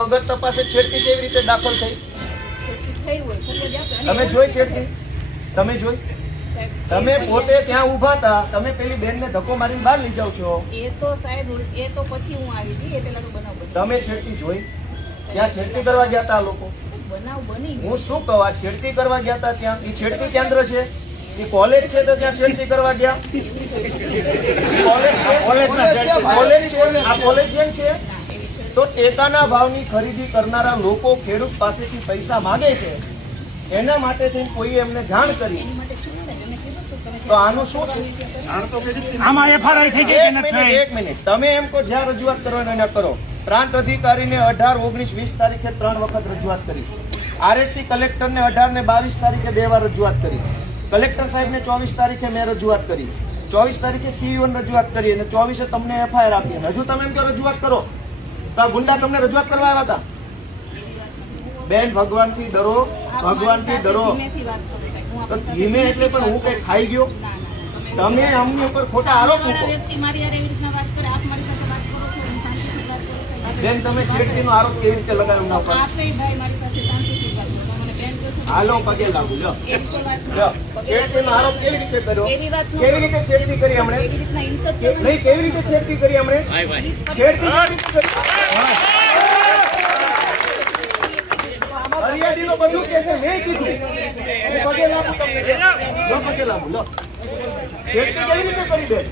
વગર તપાસે છેડતી કેવી રીતે દાખલ થઈ? તમે જોઈ છેડતી? તમે જોઈ? તમે પોતે ત્યાં ઊભા હતા, તમે પેલી બેનને ધક્કો મારીને બહાર લઈ જાવ છો. એ તો સાહેબ એ તો પછી હું આવી હતી, એ પેલા તો બનાવ બન્યો. તમે છેડતી જોઈ? ત્યાં છેડતી કરવા ગયા હતા લોકો? બનાવ બની. હું શું કહું, આ છેડતી કરવા ગયા હતા ત્યાં? એ છેડતી કેન્દ્ર છે? એ કોલેજ છે તો ત્યાં છેડતી કરવા ગયા? કોલેજ છે? કોલેજ છે? આ કોલેજ જેમ છે તો ટેકાના ભાવની ખરીદી કરનારા લોકો ખેડૂત પાસેથી પૈસા માંગે છે, એના માટે થઈને કોઈ એમને જાણ કરી તો આનું શું છે? આમાં એફઆરઆઈ થઈ ગઈ કે નથી થઈ? એક મિનિટ, તમે એમ કહો જ્યાં રજૂઆત કરવાની ના કરો. પ્રાંત અધિકારીને 18, 19, 20 તારીખે 3 વખત રજૂઆત કરી. આરએસસી કલેક્ટરને 18 ને 22 તારીખે 2 વાર રજૂઆત કરી. કલેક્ટર સાહેબને 24 તારીખે મેં રજૂઆત કરી. 24 તારીખે સીઈઓને રજૂઆત કરી અને 24 તમને એફઆઈઆર આપી. હજુ તમે એમ કહો રજૂઆત કરો તો આ ગુંડા તમને રજૂઆત કરવા આવ્યા હતા? બેન, ભગવાનથી ડરો, ભગવાનથી ડરો. તો ધીમે એટલે પણ હું કઈ ખાઈ ગયો? તમે અમને ઉપર ખોટા આરોપ મૂકો. બેન, તમે છેડતીનો આરોપ કેવી રીતે લગાવ્યો ના ઉપર? હાલો, પગે લાગુ. લો, છેડતીનો આરોપ કેવી રીતે કર્યો? કેવી રીતે છેડતી કરી હમણે? નહીં, કેવી રીતે છેડતી કરી હમણે? છેડતી હરિયાળીનો બધું કે છે, મેં કીધું. પગે લાગુ તમને. લો, પગે લાગુ. લો, છેડતી કેવી રીતે કરી? બેન,